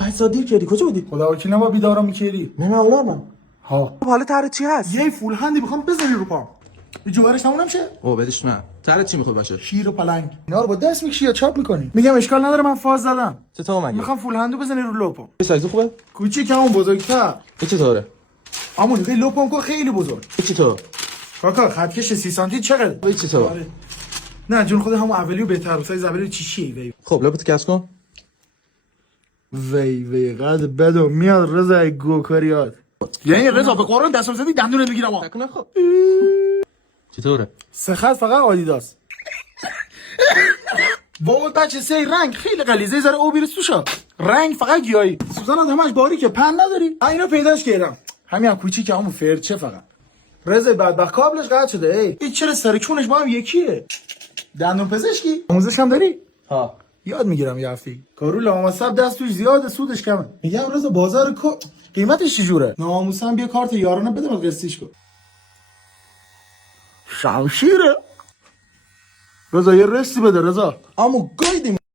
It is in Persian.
5 ساعت دیر کردی کجا بودی؟ خدا وکیل نبا بیدارم میکردی. نه اونم ها حالا طرح چی هست؟ یه فول هندی میخوام بزنی رو پام. جوهرش تموم نمیشه؟ او بدش نه طرح چی میخواد باشه؟ شیر و پلنگ اینا رو با دست میکشی یا چاپ میکنی؟ میگم اشکال نداره من فاز زدم. چطور مگه؟ میخوام فول هندو بزنی رو لپم. چه سایز خوبه؟ کوچیک همون بزرگتر. این چطوره؟ اما دیگه لپم کو خیلی بزرگ. این چطور؟ کاکا خطکش 30 سانتی چقدر؟ این چطور؟ آره. نه جون خود همون اولیو بهتره. سایز اولیو چیشی وی. خب لبت کس کن. وی قد بدو میاد رضا گوکاریات. یعنی رضا به قرآن دستم زدی دندونت میگیرم. نکنه خب. چطوره؟ سخت فقط آدیداس. بابا بچه سی رنگ خیلی غلیظه زره او بیرس توشا. رنگ فقط گیاهی. سوزانات همش باریکه پن نداری؟ اینو پیداش کردم. همین کوچیکه همون فرچه فقط. رضا بدبخت کابلش قطع شده. این چرا سر کونش با هم یکیه؟ دندون پزشکی؟ آموزش هم داری؟ ها یاد میگیرم یه هفته. کارو لامصب دست توش زیاده سودش کمه. میگم رضا بازار قیمتش چجوره؟ ناموسم بیا کارت یارانه بده بعد قسطیش کن. شمشیره. رضا یه رستی بده رضا. امو گایدیم